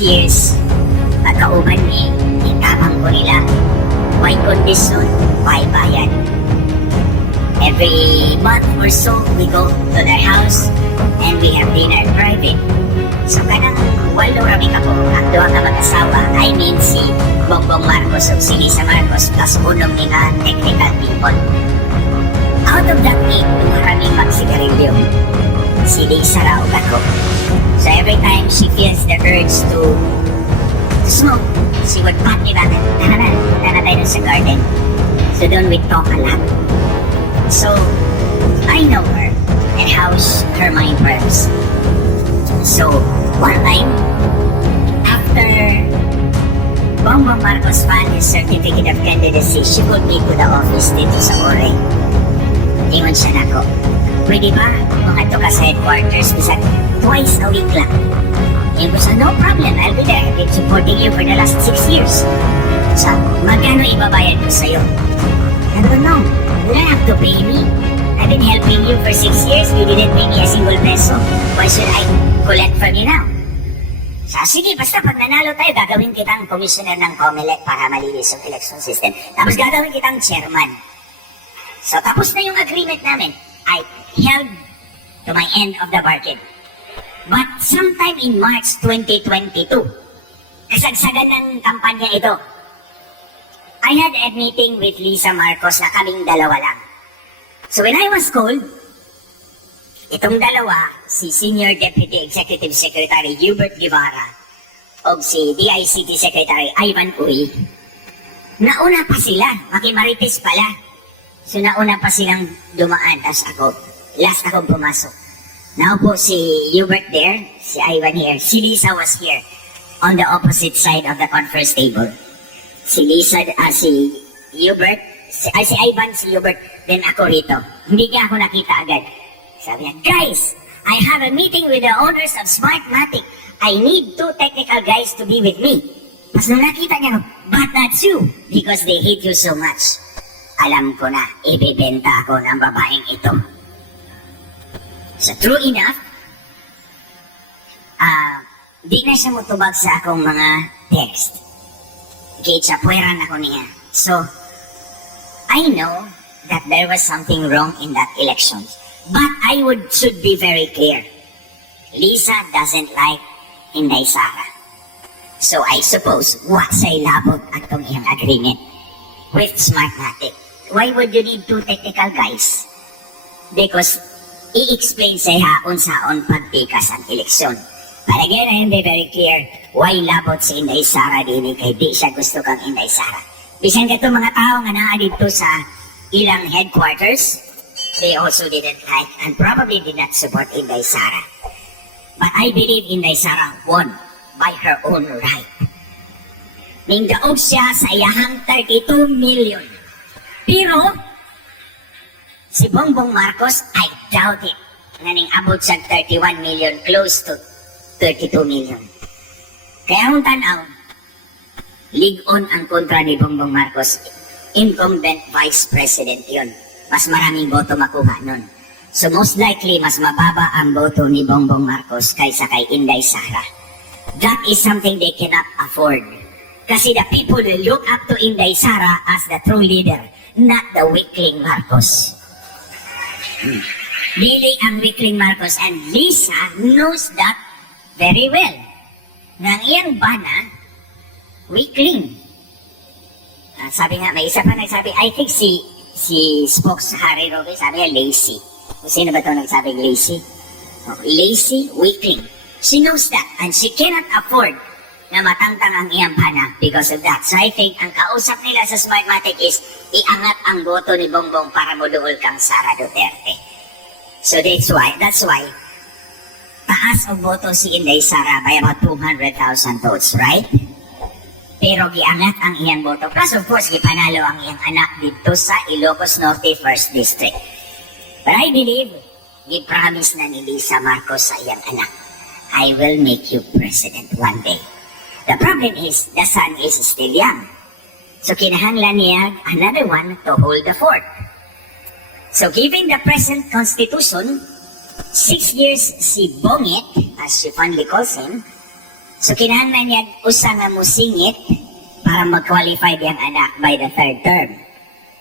years, pagkauban ni, itamang ko nila, may kondisyon, may bayad. Every month or so, we go to their house and we have dinner private. So kanang walo rami ka po, ang duha ka mag-asawa, I mean si Bongbong Marcos o si Lisa Marcos plus unong mga technical people. Out of that 8, maraming magsigarilyo. Si Lisa raw ako. So every time she feels the urge to smoke, she would pat me back and tana tayo sa garden. So doon we talk a lot. So I know her and how her mind works. So one time, after Bongbong Marcos filed his certificate of candidacy, she called me to the office dito sa Ore. Ingon siya na ko, pwede ba mga ito ka sa headquarters bisag twice a week lang? Ingon ko sa, no problem, I'll be there. I've been supporting you for the last 6 years. So, magkano ibabayad ko sa'yo? I don't know. You don't have to pay me. I've been helping you for 6 years. You didn't pay me a single peso. Why should I collect from you now? So, sige, basta pag nanalo tayo, gagawin kitang commissioner ng COMELEC para malinis yung election system. Tapos gagawin kitang chairman. So, tapos na yung agreement namin. I held to my end of the bargain. But sometime in March 2022, kasagsagan ng kampanya ito, I had a meeting with Lisa Marcos na kaming dalawa lang. So when I was called, itong dalawa, si Senior Deputy Executive Secretary Hubert Guevara o si DICT Secretary Ivan Uy, nauna pa sila, makimarites pala. So nauna pa silang dumaan, tas ako, last akong pumasok. Now po si Hubert there, si Ivan here, si Lisa was here, on the opposite side of the conference table. Si Lisa, si Hubert, si Ivan, si Hubert, then ako rito. Hindi ka ako nakita agad. Sabi niya, guys, I have a meeting with the owners of Smartmatic. I need 2 technical guys to be with me. Tapos nung nakita niya, but that's you, because they hate you so much. Alam ko na, ibibenta ako ng babaeng ito. So true enough, di na siya mutubag sa akong mga text. Kitsapueran ako niya. So, I know that there was something wrong in that election. But I should be very clear. Lisa doesn't like Inday Sara. So I suppose, wasay labot atong iyang agreement with Smartmatic. Why would you need 2 technical guys? Because i-explain sa haon-saon pagpikas ang eleksyon. But again, I am very clear why labot si Inday Sara din kay di siya gusto kang Inday Sara. Bisan ka itong mga tao nga naa dito sa ilang headquarters, they also didn't like and probably did not support Inday Sara. But I believe Inday Sara won by her own right. Ningdaog siya sa iyahang 32 million. Pero, si Bongbong Marcos, I doubt it. Naning abot siya 31 million, close to 32 million. Kaya ang tanaw, lig-on ang kontra ni Bongbong Marcos. Incumbent Vice President yun. Mas maraming boto makuha nun. So most likely, mas mababa ang boto ni Bongbong Marcos kaysa kay Inday Sara. That is something they cannot afford. Kasi the people will look up to Inday Sara as the true leader, not the weakling Marcos. Really ang weakling Marcos, and Lisa knows that very well. Nang iyang bana, weakling. Sabi nga, may isa pa nagsabi, I think si Spokes Harry Roque, sabi nga, lazy. Sino ba ito nagsabing lazy? Oh, lazy, weakling. She knows that, and she cannot afford na matangtang ang iyang bana because of that. So I think, ang kausap nila sa Smartmatic is, iangat ang boto ni Bongbong para moduol kang Sara Duterte. So that's why, taas ang boto si Inday Sara by about 200,000 votes, right? Pero giangat ang iyang boto. Plus, of course, gipanalo ang iyang anak dito sa Ilocos Norte 1st District. But I believe, gipromise na ni Lisa Marcos sa iyang anak, I will make you president one day. The problem is, the son is still young. So kinahanglan niya another one to hold the fort. So given the present constitution, 6 years si Bongit, as she fondly calls him, So kinahanglan niya usa nga musingit para mag-qualify diyang anak by the third term.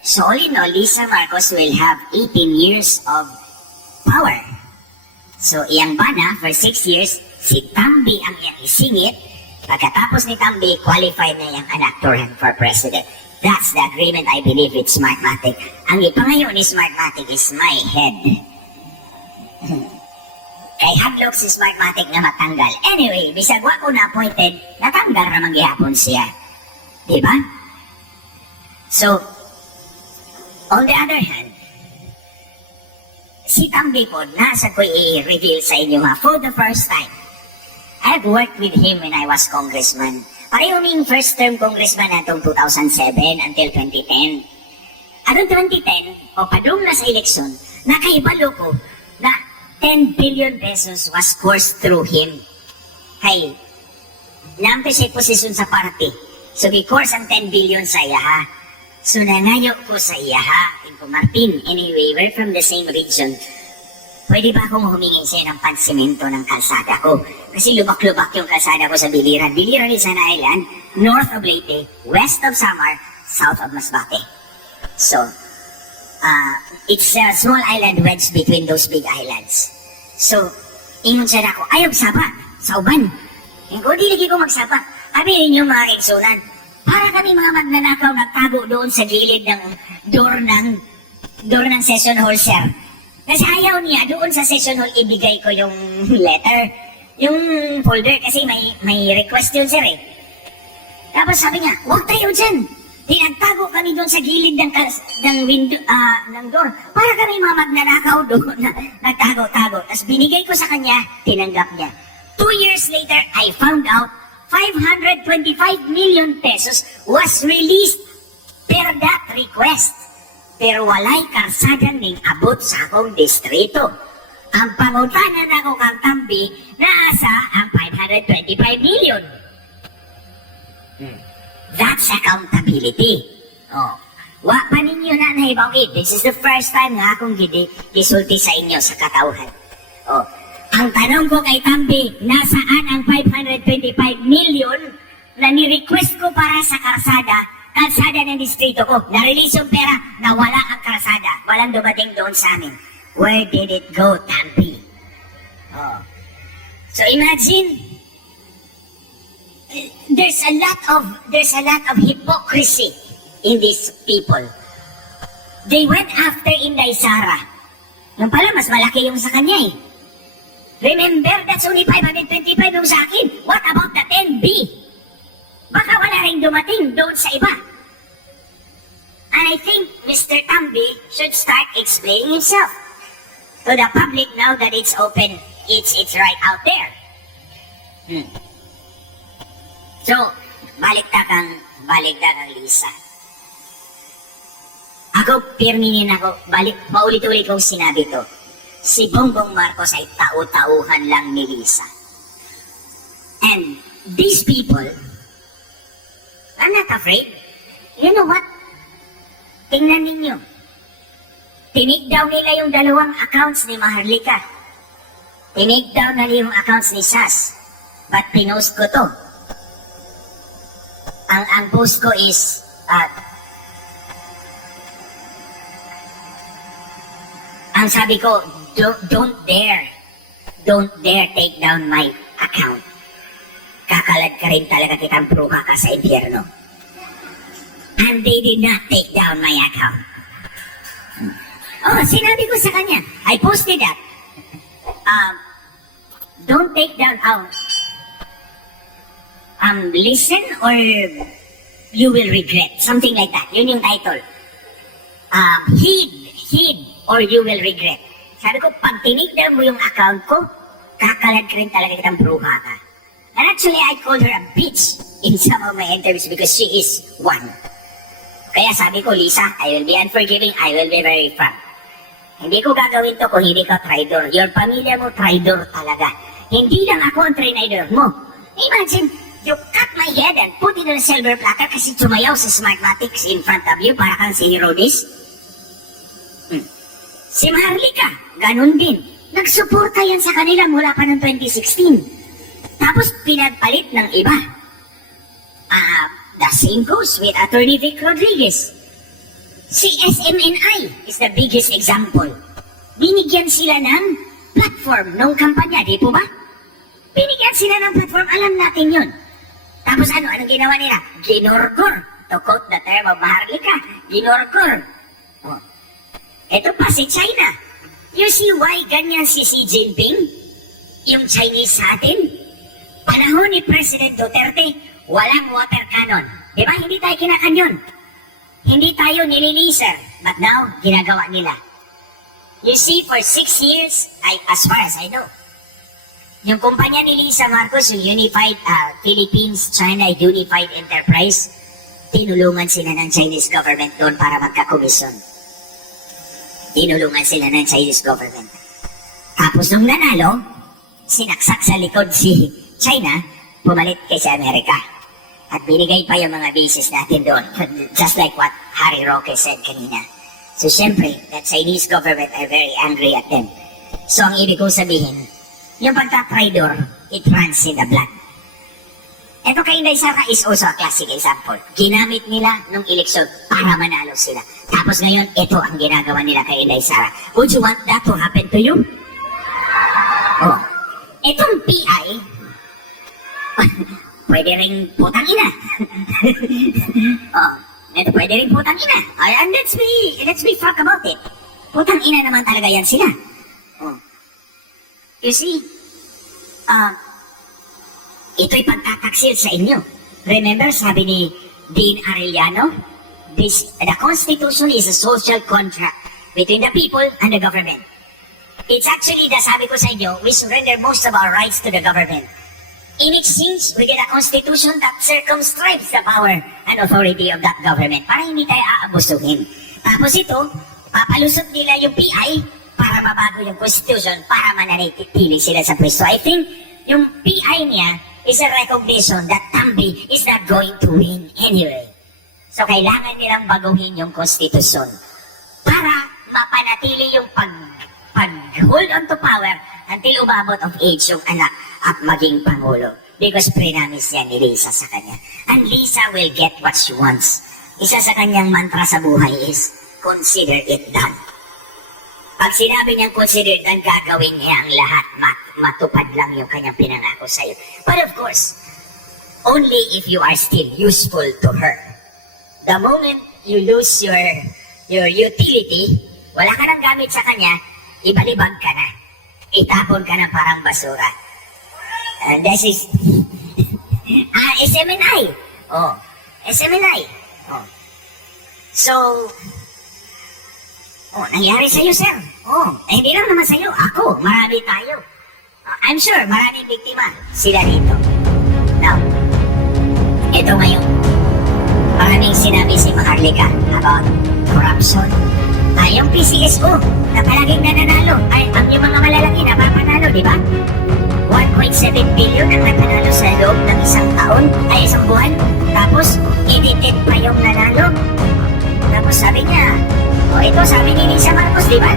So all in all, Lisa Marcos will have 18 years of power. So iyang bana for 6 years, si Tambi ang iyang isingit. Pagkatapos ni Tambi, qualified na iyang anak to run for president. That's the agreement I believe with Smartmatic. Ang ipangayo ni Smartmatic is my head. Kay hadlok si Smartmatic na matanggal. Anyway, bisag wa ko na-appointed, natanggal ramang gihapon siya. Diba? So, on the other hand, si Tambi po, nasa ko i-reveal sa inyo ha, for the first time, I've worked with him when I was congressman. Pareho ming first term congressman natong 2007 until 2010. Anong 2010, o padung na sa eleksyon, nakaibalo ko na 10 billion pesos was coursed through him. Hay, naampi siya posisyon sa party. So, gi-course ang 10 billion sa iya ha. So, nangayo ko sa iya ha. Ko Martin, anyway, we're from the same region. Pwede ba akong humingin sa'yo ng pansimento ng kalsada ko? Kasi lubak-lubak yung kalsada ko sa Biliran. Biliran is an island, north of Leyte, west of Samar, south of Masbate. So, it's a small island wedged between those big islands. So, ingon siya na ako, ayaw saba, sa uban. Kung di lagi ko magsaba, kami ninyo mga kaigsunan, para kami mga magnanakaw nagtago doon sa gilid ng door ng session hall, sir. Kasi ayaw niya doon sa session hall ibigay ko yung letter, yung folder, kasi may request yun, sir eh. Tapos sabi niya, huwag tayo dyan. Pinagtago kami doon sa gilid ng window, ng door, para kami mga magnanakaw doon na nagtago-tago. Tapos binigay ko sa kanya, tinanggap niya. 2 years later, I found out 525 million pesos was released per that request. Pero walay karsadan ning abot sa akong distrito. Ang pangutanan ako kang Tambi, naasa ang 525 million. That's accountability. Oh. Wa pa ninyo na nahibaw it. This is the first time nga akong gisulti sa inyo sa katauhan. Oh. Ang tanong ko kay Tambi, nasaan ang 525 million na ni-request ko para sa kalsada ng distrito ko? Na-release yung pera, nawala ang kalsada. Walang dumating doon sa amin. Where did it go, Tambi? Oh. So imagine, there's a lot of hypocrisy in these people. They went after Inday Sara. Yung pala, mas malaki yung sa kanya eh. Remember, that's only 525 yung sa akin. What about the 10B? Baka wala rin dumating doon sa iba. And I think Mr. Tambi should start explaining himself to the public now that it's open. It's right out there. So, baliktad kang Lisa. Ako, pirminin ako, paulit-ulit kong sinabi to. Si Bongbong Marcos ay tau-tauhan lang ni Lisa. And these people are not afraid. You know what? Tingnan ninyo. Tinig daw nila yung dalawang accounts ni Maharlika. Tinig daw nila yung accounts ni Sas. But pinost ko to. Ang post ko is ang sabi ko, don't dare take down my account. Kakaladkarin talaga kitang Broha ka sa impyerno. And they did not take down my account. Oh, sinabi ko sa kanya, I posted that. Don't take down out. Listen or you will regret. Something like that. Yun yung title. Heed or you will regret. Sabi ko, pag tinignan mo yung account ko, kakaladkarin talaga kitang Broha ka. And actually, I called her a bitch in some of my interviews because she is one. Kaya sabi ko, Lisa, I will be unforgiving, I will be very frank. Hindi ko gagawin to kung hindi ka traitor. Your pamilya mo, traitor talaga. Hindi lang ako ang traitor mo. Imagine, you cut my head and put it on a silver platter kasi tumayaw sa Smartmatics in front of you para kang si Herodes. Si Maharlika, ganun din. Nagsuporta yan sa kanila mula pa noong 2016. Tapos pinagpalit ng iba. The same goes with Attorney Vic Rodriguez. Si SMNI is the biggest example. Binigyan sila ng platform nung kampanya, di po ba? Binigyan sila ng platform, alam natin yun. Tapos anong ginawa nila? Ginorgor. To quote the term of Maharlika, ginorgor. Oh. Ito pa si China. You see why ganyan si Xi Jinping? Yung Chinese sa atin? Panahon ni President Duterte, walang water cannon. Di ba? Hindi tayo kinakanyon. Hindi tayo nililiser. But now, ginagawa nila. You see, for 6 years, as far as I know, yung kumpanya ni Lisa Marcos, yung Unified Philippines-China Unified Enterprise, tinulungan sila ng Chinese government doon para magkakomisyon. Tinulungan sila ng Chinese government. Tapos nung nanalo, sinaksak sa likod si China, pumalit kay sa Amerika. At binigay pa yung mga bases natin doon. Just like what Harry Roque said kanina. So syempre, the Chinese government are very angry at them. So ang ibig kong sabihin, yung pagka-traidor, it runs in the blood. Ito kay Inday Sara is also a classic example. Ginamit nila nung eleksyon para manalo sila. Tapos ngayon, ito ang ginagawa nila kay Inday Sara. Would you want that to happen to you? Oh, itong PI, pwede rin putang ina. Oh, ito pwede rin putang ina. And let's be frank about it. Putang ina naman talaga yan sila. Oh. You see, ito'y pagtataksil sa inyo. Remember, sabi ni Dean Arellano, the Constitution is a social contract between the people and the government. It's actually, sabi ko sa inyo, we surrender most of our rights to the government. In exchange, we get a constitution that circumscribes the power and authority of that government para hindi tayo aabusuhin. Tapos ito, papalusot nila yung PI para mabago yung constitution para mananatili sila sa pwesto. I think yung PI niya is a recognition that Tambi is not going to win anyway. So kailangan nilang baguhin yung constitution para mapanatili yung pag-hold on to power until umabot of age yung anak at maging pangulo. Because pre-namis yan ni Lisa sa kanya. And Lisa will get what she wants. Isa sa kanyang mantra sa buhay is, consider it done. Pag sinabi niyang consider it done, gagawin niya ang lahat. Matupad lang yung kanyang pinangako sa'yo. But of course, only if you are still useful to her. The moment you lose your utility, wala ka nang gamit sa kanya, ibalibag ka na. Itapon ka na parang basura. And this is SMNI. Oh, SMNI. Oh. So, nangyari sa'yo, sir. Hindi lang naman sa'yo. Ako, marami tayo. I'm sure, maraming biktima sila dito. Now, ito ngayon. Maraming sinabi si Maharlika about corruption. Yung PCSO na palaging nananalo. Yung mga malalaki na papanalo, di ba? 1.7 billion ang napanalo sa loob ng isang taon, isang buwan. Tapos, edited pa yung nanalo. Tapos sabi niya, ito sabi ni Lisa Marcos, di ba?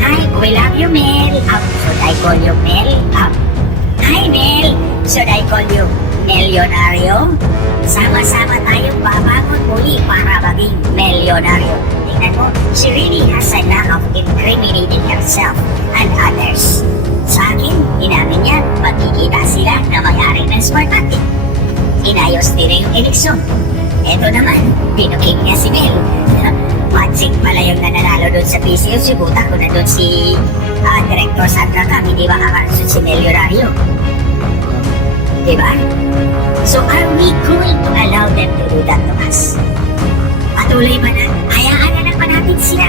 Hi, we love you, Mel. Should I call you Mel? Hi, Mel. Should I call you Milyonaryo? Sama-sama tayong babangon muli para maging milyonaryo. Tingnan mo, she really has a knack of incriminating herself and others. Sa akin, inamin niya, magkikita sila na may-ari ng smart party. Inayos din yung eleksyon. Ito naman, pinuking niya si Mel. Matching pala yung nananalo doon sa PCO. Sibuta ko na doon si Director Sandra Cam. Hindi ba kakaroon si Milyonaryo? Diba? So are we going to allow them to do that to us? Patuloy ba na? Hayaan na lang pa natin sila.